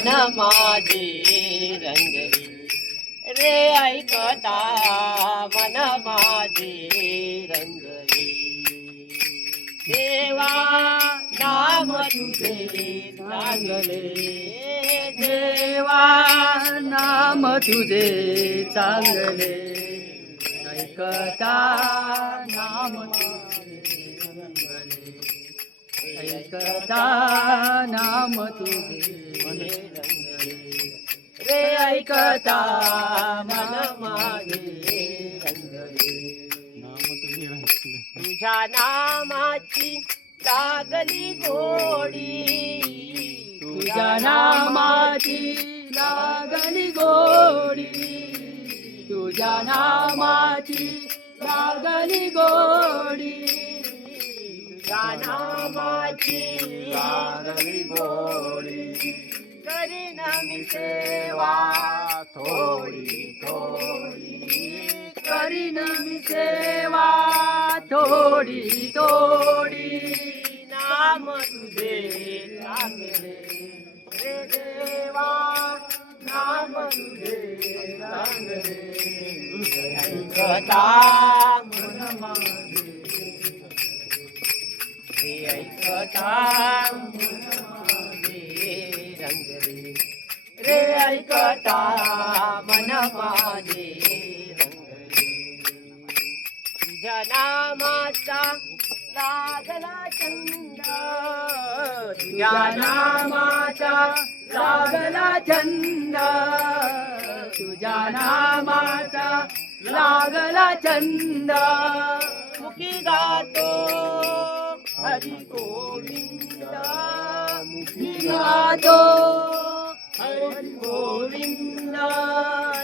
मन माझे रंगले रे ऐकता मन माझे रंगले देवा नाम तुझे चांगले देवा नाम तुझे चांगले ऐकता नाम तुझे रंगले ऐकता नाम तुझे रंगले रे ऐकता मन माझे रंगले तुझ्या नामाची लागली गोडी तुझ्या नामाची लागली गोडी तुझ्या नामाची लागली गोडी तुझ्या नामाची लागली गोडी करीन मी सेवा थोडी थोडी करीन मी सेवा थोडी थोडी नाम तुझे चांगले रे देवा नाम तुझे चांगले ऐकता मन माझे रे ऐकता मन माझे रंगले रे ऐकता मन माझे रंगले तुझ्या नामाचा लागला छंद तुझ्या नामाचा लागला छंद तुझ्या नामाचा लागला छंद मुखी गातो हरी गोविंद मुखी गातो हरी गोविंद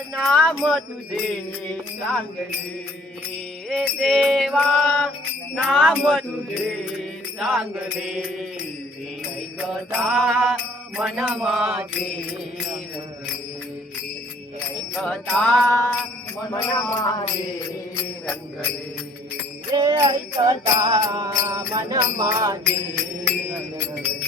नाम तुझे चांगले देवा नाम तुझे चांगले ऐकता मन माझे रंगले ऐकता मन माझे रंगले रे ऐकता मन माझे रंगले